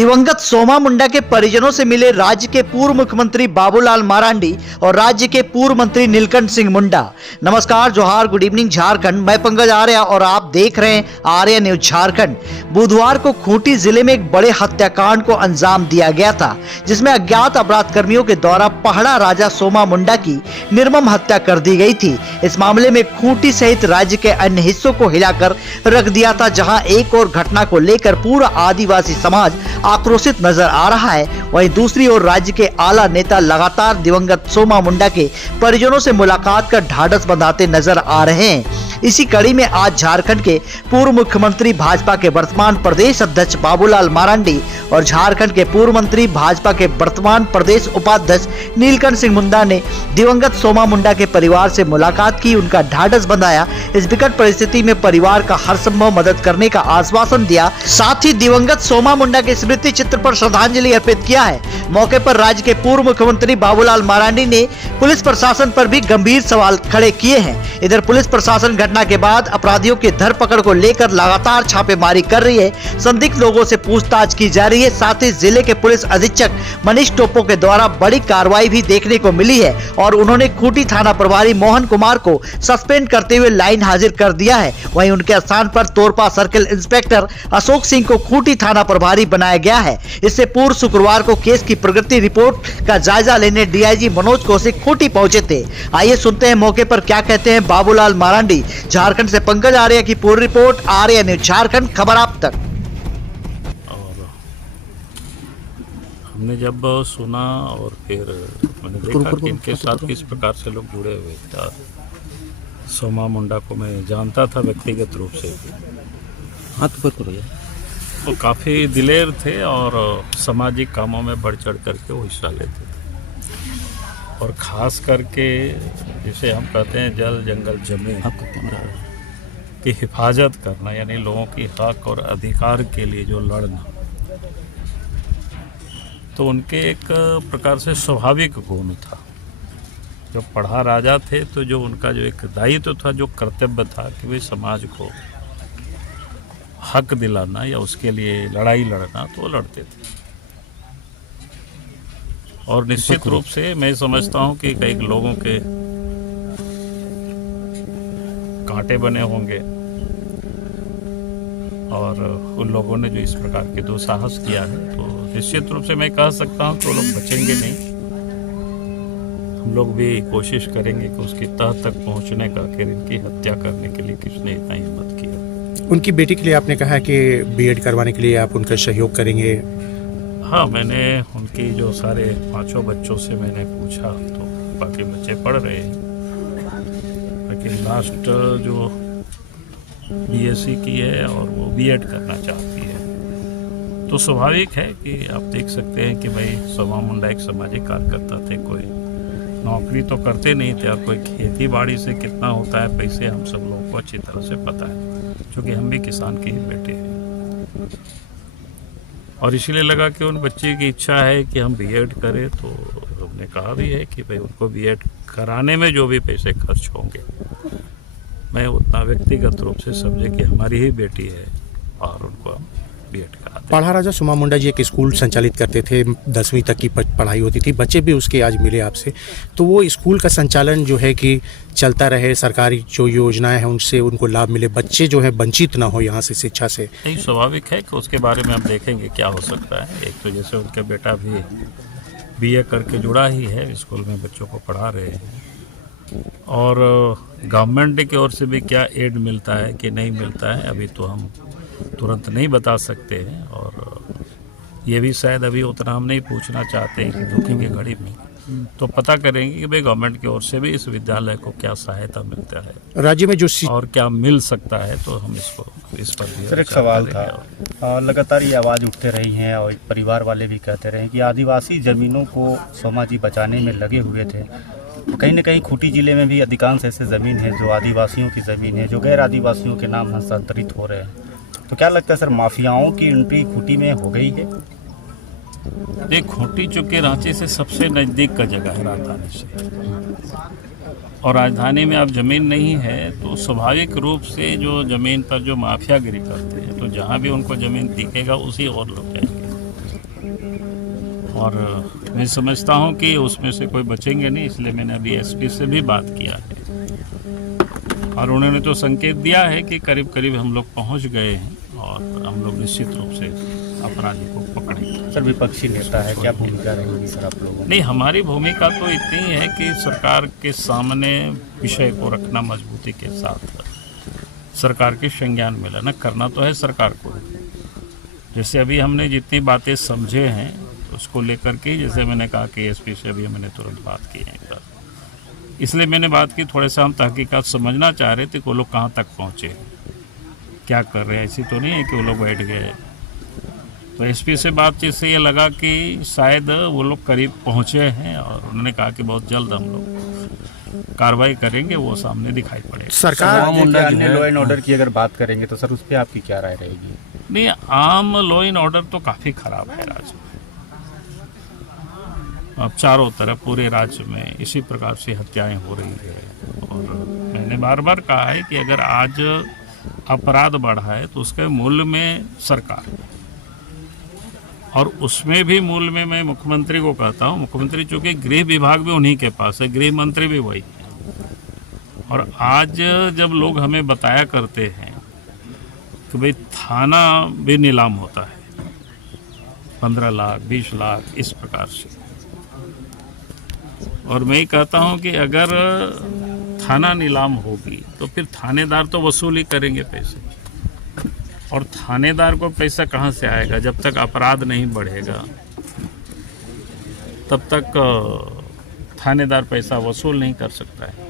दिवंगत सोमा मुंडा के परिजनों से मिले राज्य के पूर्व मुख्यमंत्री बाबूलाल मरांडी और राज्य के पूर्व मंत्री नीलकंठ सिंह मुंडा। नमस्कार, जोहार, गुड इवनिंग झारखंड। मैं पंकज आर्य और आप देख रहे हैं आर्य न्यूज झारखंड। बुधवार को खूंटी जिले में एक बड़े हत्याकांड को अंजाम दिया गया था, जिसमें अज्ञात अपराध कर्मियों के द्वारा पहाड़ा राजा सोमा मुंडा की निर्मम हत्या कर दी गई थी। इस मामले में खूंटी सहित राज्य के अन्य हिस्सों को हिलाकर रख दिया था, जहां एक और घटना को लेकर पूरा आदिवासी समाज आक्रोशित नजर आ रहा है, वहीं दूसरी ओर राज्य के आला नेता लगातार दिवंगत सोमा मुंडा के परिजनों से मुलाकात कर ढाढ़स बंधाते नजर आ रहे हैं। इसी कड़ी में आज झारखंड के पूर्व मुख्यमंत्री भाजपा के वर्तमान प्रदेश अध्यक्ष बाबूलाल मरांडी और झारखंड के पूर्व मंत्री भाजपा के वर्तमान प्रदेश उपाध्यक्ष नीलकंठ सिंह मुंडा ने दिवंगत सोमा मुंडा के परिवार से मुलाकात की, उनका ढाढ़स बंधाया। इस विकट परिस्थिति में परिवार का हर संभव मदद करने का आश्वासन दिया। साथ ही दिवंगत सोमा मुंडा के स्मृति चित्र पर श्रद्धांजलि अर्पित किया है। मौके पर राज्य के पूर्व मुख्यमंत्री बाबूलाल मरांडी ने पुलिस प्रशासन पर भी गंभीर सवाल खड़े किए हैं। इधर पुलिस प्रशासन घटना के बाद अपराधियों की धरपकड़ को लेकर लगातार छापेमारी कर रही है। संदिग्ध लोगों से पूछताछ की जा रही है। साथ ही जिले के पुलिस अधीक्षक मनीष टोपो के द्वारा बड़ी कार्रवाई भी देखने को मिली है और उन्होंने खूंटी थाना प्रभारी मोहन कुमार को सस्पेंड करते हुए लाइन हाजिर कर दिया है। वहीं उनके स्थान पर तोरपा सर्किल इंस्पेक्टर अशोक सिंह को खूंटी थाना प्रभारी बनाया गया है। इससे पूर्व शुक्रवार को केस की प्रगति रिपोर्ट का जायजा लेने डीआईजी मनोज कौशिक खूंटी पहुंचे थे। आइए सुनते हैं मौके पर क्या कहते हैं बाबूलाल मरांडी। झारखंड से पंकज आर्य की पूरी रिपोर्ट, आर्य न्यूज झारखंड, खबर आप तक। और हमने जब सुना और फिर मैंने देखा कि इनके साथ किस प्रकार से लोग जुड़े हुए थे। सोमा मुंडा को मैं जानता था व्यक्तिगत रूप से, तो काफ़ी दिलेर थे और सामाजिक कामों में बढ़ चढ़ करके वो हिस्सा लेते थे। और ख़ास करके जिसे हम कहते हैं जल जंगल जमीन की हिफाजत करना, यानी लोगों की हक और अधिकार के लिए जो लड़ना, तो उनके एक प्रकार से स्वाभाविक गुण था। जो पढ़ा राजा थे तो जो उनका जो एक दायित्व था, जो कर्तव्य था कि वे समाज को हक दिलाना या उसके लिए लड़ाई लड़ना, तो वो लड़ते थे। और निश्चित रूप से मैं समझता हूँ कि कई लोगों के कांटे बने होंगे और उन लोगों ने जो इस प्रकार के दुस्साहस किया है, तो निश्चित रूप से मैं कह सकता हूँ तो लोग बचेंगे नहीं। हम लोग भी कोशिश करेंगे कि उसकी तह तक पहुँचने का, कि इनकी हत्या करने के लिए किसने इतना हिम्मत किया। उनकी बेटी के लिए आपने कहा कि बीएड करवाने के लिए आप उनका सहयोग करेंगे। हाँ, मैंने उनकी जो सारे 5 बच्चों से मैंने पूछा, तो बाकी बच्चे पढ़ रहे हैं, लेकिन लास्ट जो बीएससी की है और वो बीएड करना चाहती है। तो स्वाभाविक है कि आप देख सकते हैं कि भाई सोमा मुंडा एक सामाजिक कार्यकर्ता थे, कोई नौकरी तो करते नहीं थे, और कोई खेती बाड़ी से कितना होता है पैसे हम सब लोगों को अच्छी तरह से पता है, क्योंकि हम भी किसान के ही बेटे हैं। और इसीलिए लगा कि उन बच्चे की इच्छा है कि हम बीएड करें, तो हमने कहा भी है कि भाई उनको बीएड कराने में जो भी पैसे खर्च होंगे, मैं उतना व्यक्तिगत रूप से समझे कि हमारी ही बेटी है और उनको हम बीएड कराते। पढ़ा राजा सोमा मुंडा जी एक स्कूल संचालित करते थे, 10वीं तक की पढ़ाई होती थी, बच्चे भी उसके आज मिले आपसे, तो वो स्कूल का संचालन जो है कि चलता रहे, सरकारी जो योजनाएं हैं उनसे उनको लाभ मिले, बच्चे जो है वंचित ना हो यहाँ से शिक्षा से। नहीं, स्वाभाविक है कि उसके बारे में हम देखेंगे क्या हो सकता है। एक तो जैसे उनका बेटा भी बीए करके जुड़ा ही है, स्कूल में बच्चों को पढ़ा रहे हैं, और गवर्नमेंट की ओर से भी क्या एड मिलता है कि नहीं मिलता है, अभी तो हम तुरंत नहीं बता सकते हैं। और ये भी शायद अभी उतना हम नहीं पूछना चाहते हैं कि दुखी की घड़ी में, तो पता करेंगे कि भाई गवर्नमेंट की ओर से भी इस विद्यालय को क्या सहायता मिलता है, राज्य में जो और क्या मिल सकता है, तो हम इसको इस पर भी सर एक सवाल था। लगातार ये आवाज़ उठते रही हैं और परिवार वाले भी कहते रहे कि आदिवासी ज़मीनों को सोमा जी बचाने में लगे हुए थे। कहीं न कहीं खूंटी जिले में भी अधिकांश ऐसे ज़मीन है जो आदिवासियों की ज़मीन है, जो गैर आदिवासियों के नाम हस्तांतरित हो रहे हैं। तो क्या लगता है सर, माफियाओं की एंट्री खूंटी में हो गई है? देख, खूंटी चूँकि रांची से सबसे नज़दीक का जगह है राजधानी से, और राजधानी में अब ज़मीन नहीं है, तो स्वाभाविक रूप से जो ज़मीन पर जो माफियागिरी करते हैं, तो जहाँ भी उनको ज़मीन दिखेगा उसी और लोग जाएंगे। और मैं समझता हूँ कि उसमें से कोई बचेंगे नहीं, इसलिए मैंने अभी एसपी से भी बात किया है और उन्होंने तो संकेत दिया है कि करीब करीब हम लोग पहुँच गए हैं और हम लोग निश्चित रूप से अपराधी को पकड़ेंगे। सर विपक्षी नेता है, क्या भूमिका रहेगी सर आप लोगों की? नहीं, हमारी भूमिका तो इतनी है कि सरकार के सामने विषय को रखना मजबूती के साथ, सरकार के संज्ञान में लाना, करना तो है सरकार को। जैसे अभी हमने जितनी बातें समझे हैं उसको लेकर के, जैसे मैंने कहा कि एसपी से अभी मैंने तुरंत बात की है, इसलिए मैंने बात की, थोड़ा सा हम तहकीकात समझना चाह रहे थे कि वो लोग कहाँ तक पहुँचे, क्या कर रहे हैं। ऐसी तो नहीं है कि वो लोग बैठ गए। तो एसपी से बातचीत से ये लगा कि शायद वो लोग करीब पहुँचे हैं और उन्होंने कहा कि बहुत जल्द हम लोग कार्रवाई करेंगे, वो सामने दिखाई पड़ेगा। सरकार अन्य लॉ एंड ऑर्डर की अगर बात करेंगे तो सर उस पर आपकी क्या राय रहेगी? नहीं, आम लॉ एंड ऑर्डर तो काफ़ी खराब है राज्य में। अब चारों तरफ पूरे राज्य में इसी प्रकार से हत्याएं हो रही है और मैंने बार बार कहा है कि अगर आज अपराध बढ़ा है तो उसके मूल में सरकार है और उसमें भी मूल में मैं मुख्यमंत्री को कहता हूँ, मुख्यमंत्री चूँकि गृह विभाग भी उन्हीं के पास है, गृह मंत्री भी वही है। और आज जब लोग हमें बताया करते हैं कि भाई थाना भी नीलाम होता है 15 लाख 20 लाख इस प्रकार से, और मैं कहता हूं कि अगर थाना नीलाम होगी तो फिर थानेदार तो वसूली करेंगे पैसे, और थानेदार को पैसा कहां से आएगा? जब तक अपराध नहीं बढ़ेगा तब तक थानेदार पैसा वसूल नहीं कर सकता है।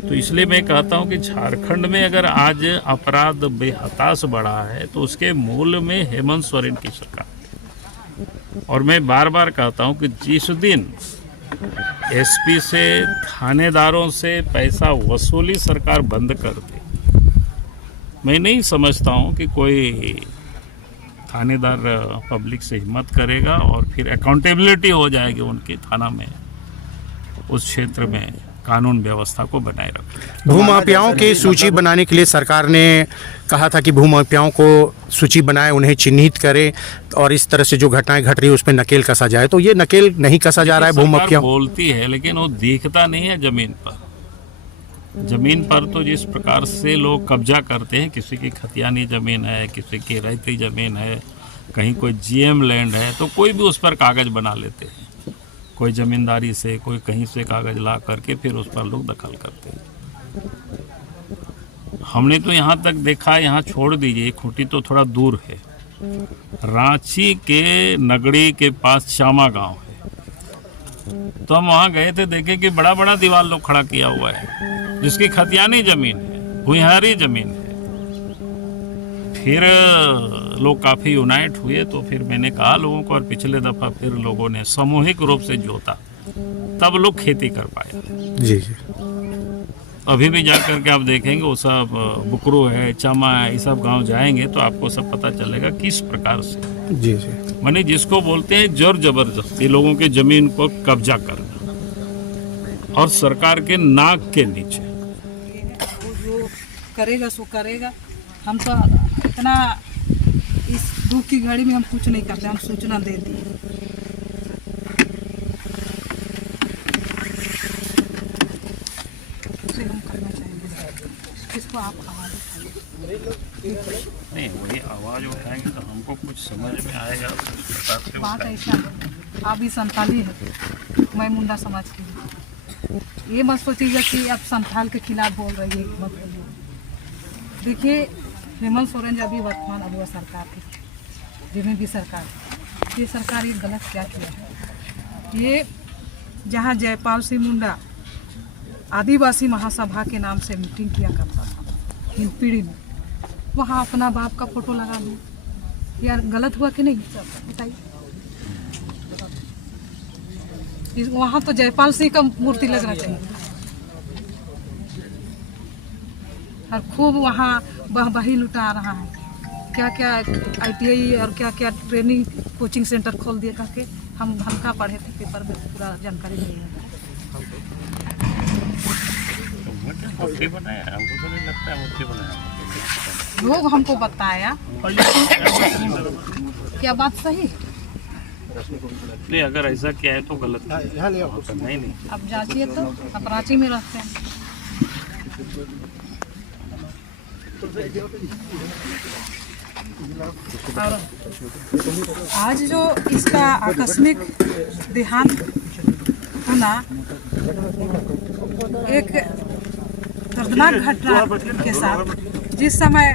तो इसलिए मैं कहता हूं कि झारखंड में अगर आज अपराध बेहताश बढ़ा है तो उसके मूल में हेमंत सोरेन की सरकार। और मैं बार बार कहता हूं कि जिस दिन एसपी से थानेदारों से पैसा वसूली सरकार बंद कर दे, मैं नहीं समझता हूं कि कोई थानेदार पब्लिक से हिम्मत करेगा और फिर अकाउंटेबिलिटी हो जाएगी उनकी थाना में, उस क्षेत्र में कानून व्यवस्था को बनाए रखेगा। भूमाफियाओं की सूची बनाने के लिए सरकार ने कहा था कि भूमाफियाओं को सूची बनाए, उन्हें चिन्हित करे और इस तरह से जो घटनाएं घट रही है उस पर नकेल कसा जाए। तो ये नकेल नहीं कसा जा रहा है भूमाफियाओं? बोलती है लेकिन वो दिखता नहीं है जमीन पर। जमीन पर तो जिस प्रकार से लोग कब्जा करते हैं, किसी की खतियानी जमीन है, किसी की रहती जमीन है, कहीं कोई जीएम लैंड है, तो कोई भी उस पर कागज बना लेते हैं, कोई जमींदारी से, कोई कहीं से कागज ला करके फिर उस पर लोग दखल करते हैं। हमने तो यहाँ तक देखा, यहाँ छोड़ दीजिए, खूंटी तो थोड़ा दूर है, रांची के नगड़ी के पास श्यामा गांव है, तो हम वहाँ गए थे, देखे कि बड़ा बड़ा दीवार लोग खड़ा किया हुआ है जिसकी खतियानी जमीन है, भुइहारी जमीन है। फिर लोग काफ़ी यूनाइट हुए, तो फिर मैंने कहा लोगों को, और पिछले दफ़ा फिर लोगों ने सामूहिक रूप से जोता, तब लोग खेती कर पाए। जी जी। अभी भी जा कर के आप देखेंगे वो सब बुकरू है, चमा है, ये सब गांव जाएंगे तो आपको सब पता चलेगा किस प्रकार से। जी जी। माने जिसको बोलते हैं जोर जबरदस्ती लोगों के जमीन को कब्जा करना और सरकार के नाक के नीचे। जो करेगा सो करेगा। हम तो इतना इस दुख की घड़ी में हम कुछ नहीं करते, हम सूचना दे दिए। हम करना चाहेंगे, किसको आप आवाज़ नहीं, वही आवाज़ उठाएंगे तो हमको कुछ समझ में आएगा। बात ऐसा है, आप भी संथाली है, मैं मुंडा समाज की हूँ। ये मत सोचिएगा कि आप संथाल के खिलाफ बोल रही है, मत बोलिए। देखिए, हेमंत सोरेन जब भी वर्तमान अगुआ सरकार थी, जिन्हें भी सरकार, ये सरकार ये गलत क्या किया है। ये जहाँ जयपाल सिंह मुंडा आदिवासी महासभा के नाम से मीटिंग किया करता था हिंदपीढ़ी में, वहाँ अपना बाप का फोटो लगा दिया। यार गलत हुआ कि नहीं बताइए। वहाँ तो जयपाल सिंह का मूर्ति लगना चाहिए। और खूब वहाँ वाहवाही लुटा रहा है, क्या क्या ITI और क्या क्या ट्रेनिंग कोचिंग सेंटर खोल दिया करके हम हल्का पढ़े थे, पेपर में पूरा जानकारी नहीं है। लोग हमको बताया, क्या बात सही? नहीं, अगर ऐसा किया है तो गलत नहीं। अब जांचिए तो अब रांची में रहते हैं। और आज जो इसका आकस्मिक देहांत होना एक दर्दनाक घटना के साथ, जिस समय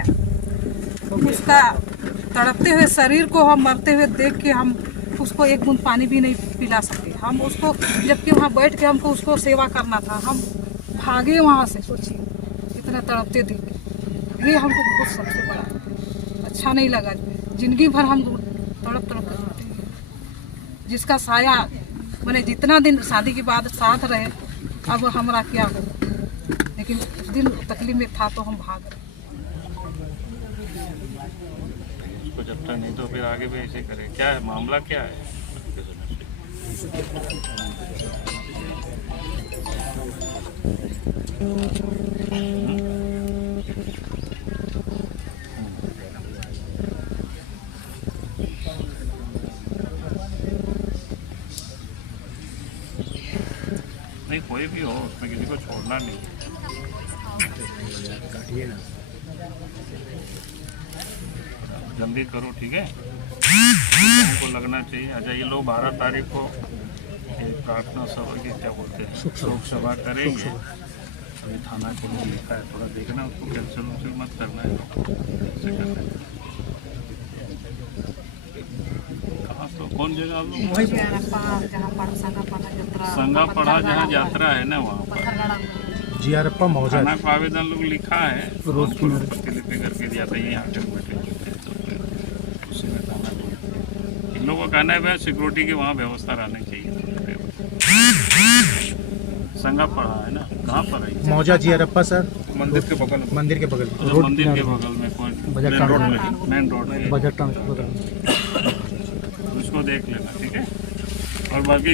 उसका तड़पते हुए शरीर को हम मरते हुए देख के हम उसको एक बूंद पानी भी नहीं पिला सके। हम उसको, जबकि वहाँ बैठ के हमको उसको सेवा करना था, हम भागे वहाँ से। सोचिए इतना तड़पते देख के, ये हमको बहुत सबसे बड़ा अच्छा नहीं लगा। जिंदगी भर हम तड़प तड़प कर रोते हैं। जिसका साया मैंने जितना दिन शादी के बाद साथ रहे, अब हमारा क्या हो, लेकिन उस दिन तकलीफ में था तो हम भाग रहे। उसको जब तक नहीं तो फिर आगे भी ऐसे करें। क्या है मामला, क्या है? नहीं, कोई भी हो, उसमें किसी को छोड़ना नहीं। जल्दी करो, ठीक है? उनको लगना चाहिए। अच्छा, ये लोग 12 तारीख को एक प्रार्थना सभा की, क्या बोलते हैं, शोक सभा करेंगे। अभी थाना को लोग लिखा है, थोड़ा देखना, उसको कैंसिल वैंसिल मत करना है। ऐसे करना है। कहाँ तो कौन जगह आप लोग? संगा पढ़ा जहाँ यात्रा है ना, वहाँ जियारप्पा मौजा थाना को आवेदन लोग लिखा है, रोज की प्रतिलिपि करके दिया था। यहाँ तक बैठे तो उसी में थाना को इन लोगों का कहना है भाई सिक्योरिटी की वहाँ व्यवस्था रहनी चाहिए। संगा पढ़ा है ना, कहाँ पर है? मौजा जियारप्पा सर, मंदिर के बगल में। मंदिर के बगल अच्छा, मंदिर के बगल में कोई मेन रोड है, बजट उसको देख लेना, ठीक है? और बाकी